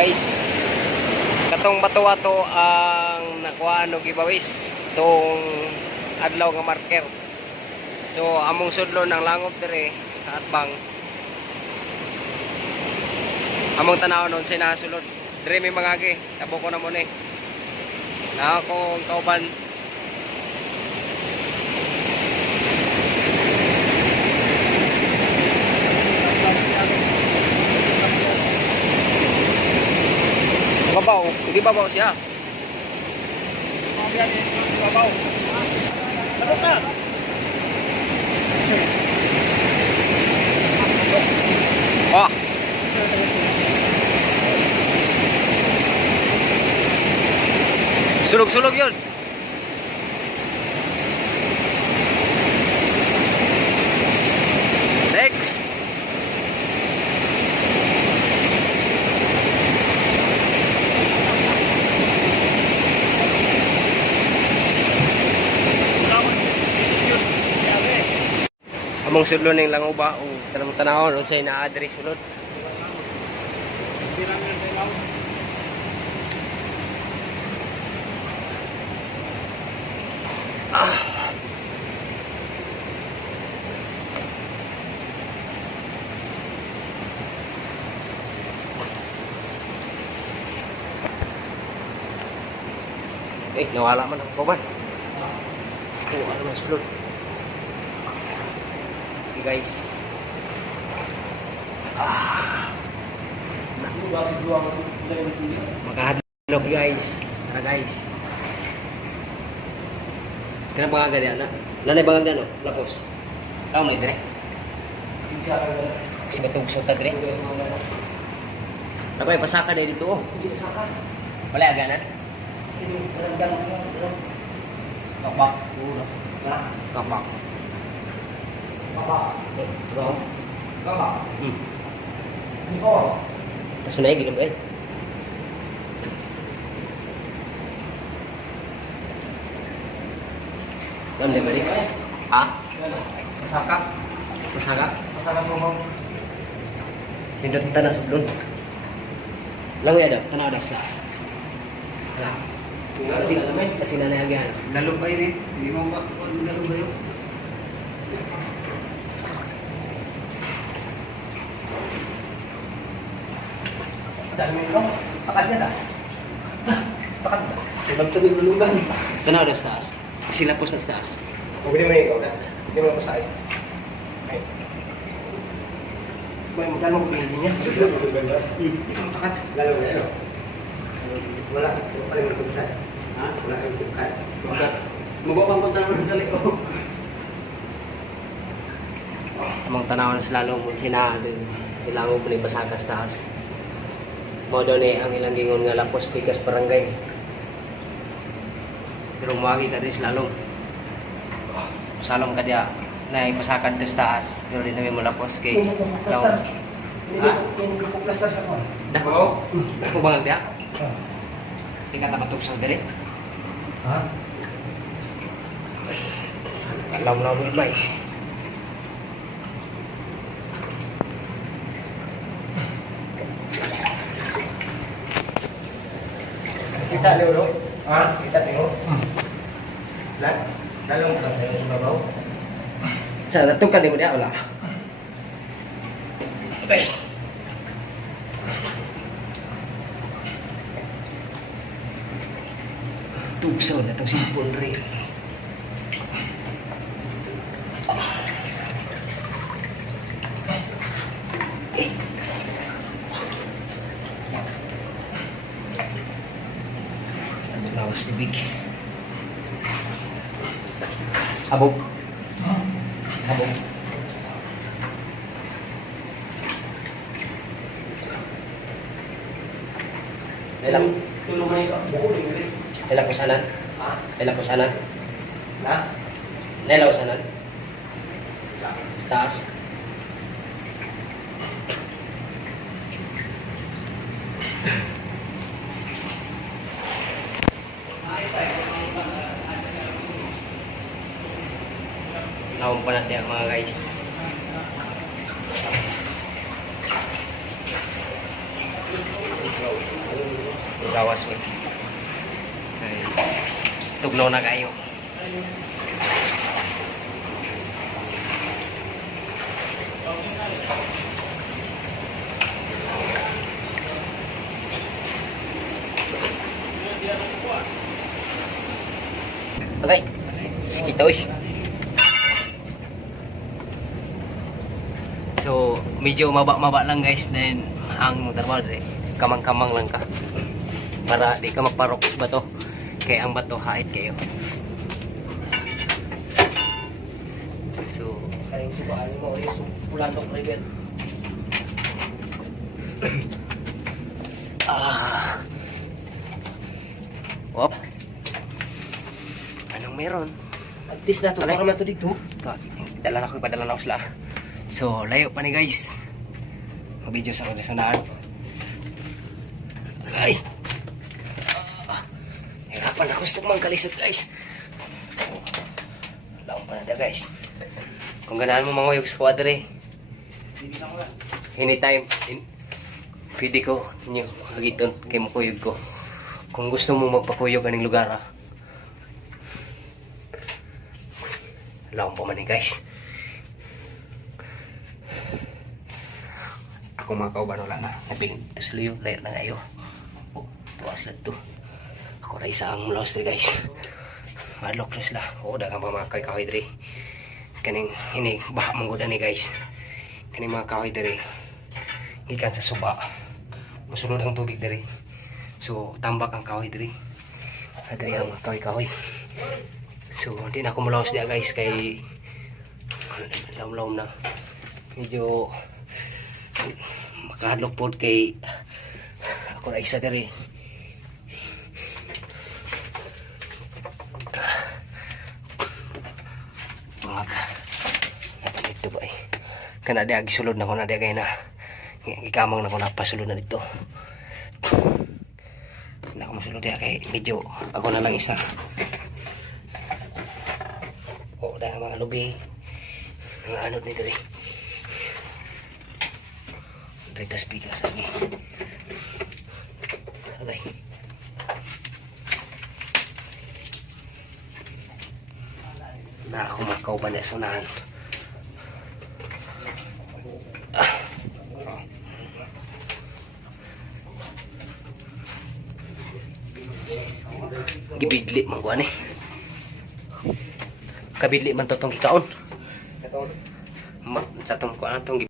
guys, katong batuwa to ang nakuha no giveaways tong adlaw nga marker. So among sudlo ng langob dire sa atbang, among tanaw nun sa nasulod dire may mangagi tabo ko na mo ni na akong kauban. Babaw, hindi babaw siya. Babaw. Ano ka? Wah. Sulog-sulog yun. Next. Among sudlo ning langoba o tanang tanawon o say naa diri sulod. Nawala man ang kuban. Nawala man sulod. Guys, makahadlok guys. Tara guys, kena bangaga dia na nanay bangaga no lapos tao mo dire kasi batog sota dire tapay pasaka dai dito wala aganan kapak kapak bro. Tasunay gilom eh. Nan le bari. Ha? Pasaka. Pasaka. Pasaka sumong. Pindot tanah sublon. Langoy ada, tanah ada slas. Lah. Kasi nanay agyan. Nalubay ni, hindi mo ba nalubay yo. Dami ko, takad niya na. Takad na. Ibang-tabing lulugan. Tanaw na sa taas. Sila po sa taas. Pwede mo na ikaw na. Pwede mo na po sa akin. Okay. Magkano ko pinili niya? Takad. Lalo na yun. Wala. Wala yung magkabusay. Ha? Wala yung tukad. Mababang kong tanaw na sa liko. Amang tanaw na sa lalong sina. Ilango po na ipasakas taas. Modo ni ang ilang gingon nga lapos pikas barangay. Pero umagi ka din slalom. Salom ka dia na ipasakan tes taas. Pero di namin mo lapos kay law. Ha? Kung plastar sa ko. Dako. Dako bangag dia? Tingkat na matuksaw dire. Ha? Law-law mo ibay. Kita dulu, kita tengok. Lah, dalam kita tengok sudah bau. Saya tukar dia dia lah. Okay. Tukso na itong sipon rin. Lawas tibig. Habog. Habog. Ilang tulong man ito. Ilang kusanan? Ha? Ilang kusanan? Na? Ilang kusanan? Staas. Lawan pa natin mga guys. gawas ko. Ay, tugnaw na kayo. Okay. Kita uy. So, medyo maba lang guys. Then, ang mo trabaho kamang-kamang lang ka. Para di ka magparok sa bato. Kaya ang bato hait kayo. So, kaling subaan mo ulit sa Pulandok River. Wop. Anong meron? Artis na to, para man to dito. Padala na ako sila. So, layo pa ni guys. Mag-video sa kanya sanaan. Ay! Hirapan ako sa kalisod guys. Laong pa na da guys. Kung ganahan mo manguyog sa kwadre. Anytime. Pwede ko ninyo kagiton kay makuyog ko. Kung gusto mo magpakuyog aning lugar ha. Laong pa man ni guys. Ako mga kauban wala na. Nabing ito sa liyo. Layo na ngayon. Oh, tuwas lang ito. Ako na isa ang mulaos diri guys. Madlock na sila. Oo, dagang pa mga kahoy diri. Kaning ini baha manggoda ni guys. Kaning mga kahoy diri. Gikan sa suba. Musulod ang tubig diri. So, tambak ang kahoy diri. Diri ang kahoy-kahoy. So, hindi na ako mulaos diya guys kay laom-laom na. Medyo makahadlok po kay ako na isa diri. Mga ito ba eh. Kana diya gisulod na ko na diya gay na. Gikamang na ko na pasulod na dito. Hindi ako masulod diya kay medyo ako na lang isa. O dahil mga lubi. Mga anod ni diri. Rita speaker lagi. Okay. Na ako makauban na sunahan. Gibidli man ko ani. Kabidli man to tong kikaon. Sa tong kuan tong